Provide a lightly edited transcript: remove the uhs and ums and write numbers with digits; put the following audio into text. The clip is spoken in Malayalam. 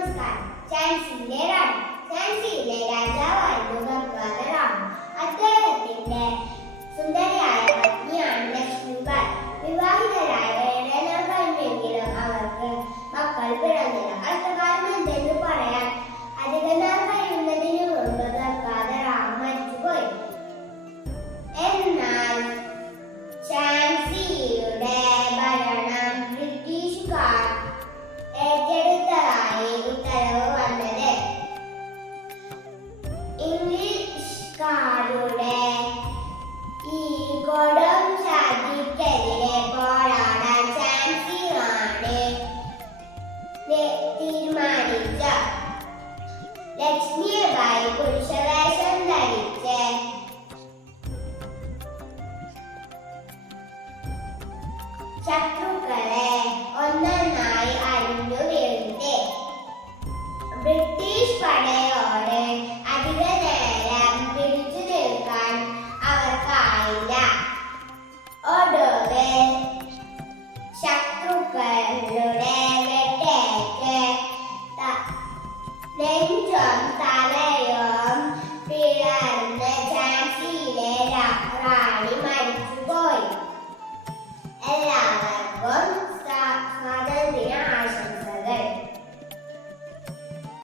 നമസ്കാരം. ഝാൻസിയിലെ രാജാവായിരുന്നു ഗംഗാധരറാവു. അദ്ദേഹത്തിന്റെ സുന്ദരിയായ പത്നിയാണ് ലക്ഷ്മിബായി. വിവാഹിതരായ 7 നാൾ കഴിഞ്ഞെങ്കിലും അവർക്ക് മക്കൾ പിറന്നില്ല. കഷ്ടകാലം എന്തെന്ന് പറയാൻ. അധിക നാൾ കഴിയുന്നതിന് മുമ്പ് ഗംഗാധരറാവു മരിച്ചുപോയി. എന്നാൽ ഝാൻസിയുടെ ഭരണം ബ്രിട്ടീഷുകാർ ഏറ്റെടുത്തതായി ഉത്തരവ് വന്നത്. ഇംഗ്ലീഷുകാരുടെ ഈ കൊടും ചതിക്കെതിരെ പോരാടാൻ ഝാൻസി റാണി തീരുമാനിച്ച. ലക്ഷ്മിബായി പുരുഷവേഷം ധരിച്ച് ശത്രുക്കളെ ഒന്നൊന്നായി അരിഞ്ഞു വീഴ്ത്തി. ബ്രിട്ടീഷ് പടയോട് അധിക നേരം പിടിച്ചു നിൽക്കാൻ അവർക്കായില്ല. ഒടുവിൽ ശത്രുക്കളുടെ വെട്ടേറ്റ് നെഞ്ചൊന്ന്